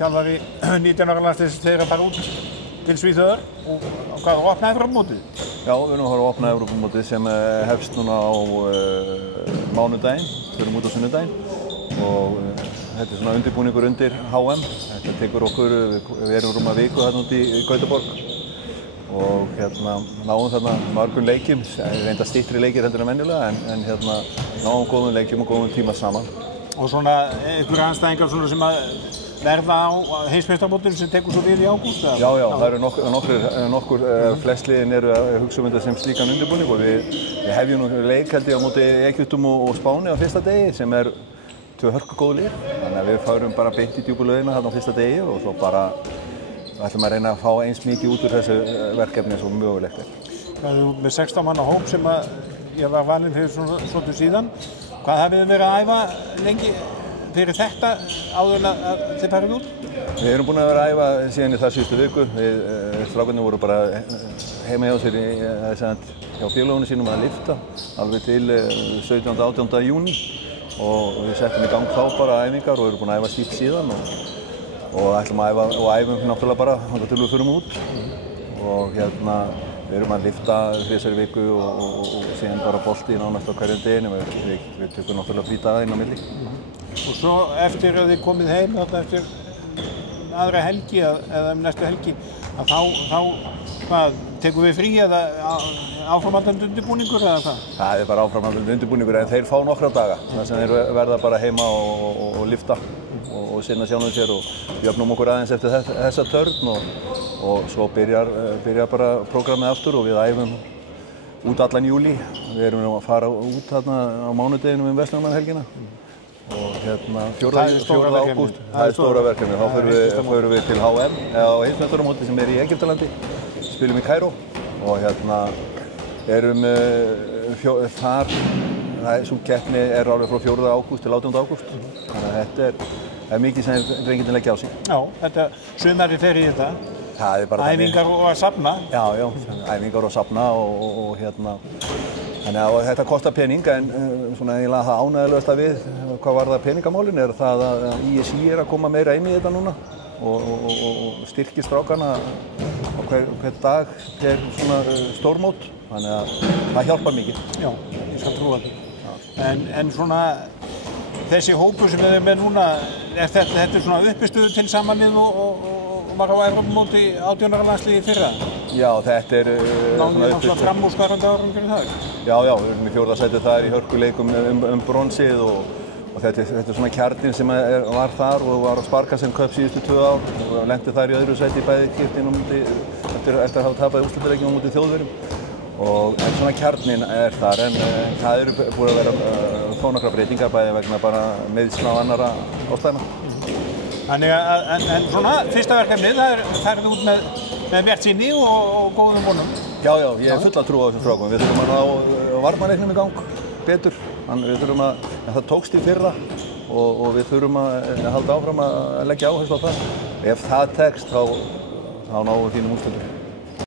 þjálfari 19 ára landsliðsins þeir að fara út til Svíþjóðar og hvað opna Evrópumótið? Já, við erum að fara að opna Evrópumótið sem hefst núna á mánudaginn, förum út á sunnudaginn og þetta svona undirbúningur undir HM. Þetta tekur okkur, við erum rúma viku þarna út í Gautaborg og náum þarna margum leikjum, reynda styttri leikir heldur en venjulega en náum góðum leikjum og góðum tíma saman. Og svona einhverju andstæðingar svona sem að verða á heimsmeistaramótinu sem tekur svo við í ágúst? Já, það eru nokkur flestliðin eru að hugsa þetta sem slíkan undirbúning og við hefjum nú leik held ég á móti Egyptum og Spáni á fyrsta degi sem tvö hörkugóð lið. Þannig að við fáum bara beint í djúpu laugina þarna á fyrsta degi og svo bara ætlum að reyna að fá eins mikið út úr þessu verkefni eins og mögulegt er. Það eru með 16 manna hóp sem ég var valinn fyrir svolítið síðan. Hvað hafið þið verið að æfa lengi fyrir þetta áður en að þið farið út? Við erum búin að vera að æfa síðan í þar síðustu viku. Strákarnir voru bara heima hjá sér hjá félagunum sínum að lyfta alveg til 17. og 18. júní og við settum í gang þá bara æfingar og erum búin að æfa stíft síðan og ætlum að æfa og æfum náttúrulega bara þangað til við förum út og við erum að lyfta þrisvar í viku og síðan bara bolti nánast á hverjum deginu. Við tökum náttúrulega frí daga inn á milli. Og svo eftir að þið komið heim, eftir aðra helgi eða næstu helgi, að þá tekum við frí eða áframhaldandi undirbúningur eða hvað? Það bara áframhaldandi undirbúningur en þeir fá nokkra daga. Þar sem þeir verða bara heima og lyfta og sinna sjálfum sér og jöfnum okkur aðeins eftir þessa törn og svo byrjar bara prógrammið aftur og við æfum út allan júlí. Við erum að fara út þarna á mánudeginum Vestmannaeyjahelgina og 4. ágúst, það er stóra verkefni. Þá förum við til HM á heimsmeistaramóti sem í Egyptalandi, spilum í Kaíró og erum þar. Sú keppni alveg frá 4. ágúst til 18. ágúst, þannig að þetta er mikið sem drengirnir leggja á sig. Já, þetta sumarið fer í þetta. Það er bara æfingar og að safna. Já, æfingar og safna og þannig að þetta kostar pening en svona eiginlega það ánægjulegasta við hvað varðar peningamálin er það að ISÍ er að koma meira inn í þetta núna og styrkir strákana á hvern dag per svona stórmót, þannig að það hjálpar mikið. Já, ég skal trúa því. En svona þessi hópur sem við erum með núna, þetta svona uppistöðu til samanlið og var á Evrópumóti 18 ára landsliði fyrra? Já, þetta náðum við náttúrulega framúrskarandi árangur fyrir það? Já, við erum í 4. sæti þar í hörkuleikum bronsið og þetta er svona kjarninn sem var þar og var á Sparkassen Cup síðustu 2 ár og lenti þar í öðru sæti í bæði skiptin eftir að hafa tapað úrslitaleikjum á móti Þjóðverjum og svona kjarninn er þar en það eru búin að vera þó nokkrar breytingar bæði vegna bara meiðsla og annarra ástæðna. Þannig en svona fyrsta verkefnið, það er út með bjartsýni og góðum vonum. Já, ég hef fulla trú á þessum strákum. Við þurfum að ná varnarleiknum í gang betur. Það tókst í fyrra og við þurfum að halda áfram að leggja áherslu á það. Ef það tekst þá náum við fínum úrslitum.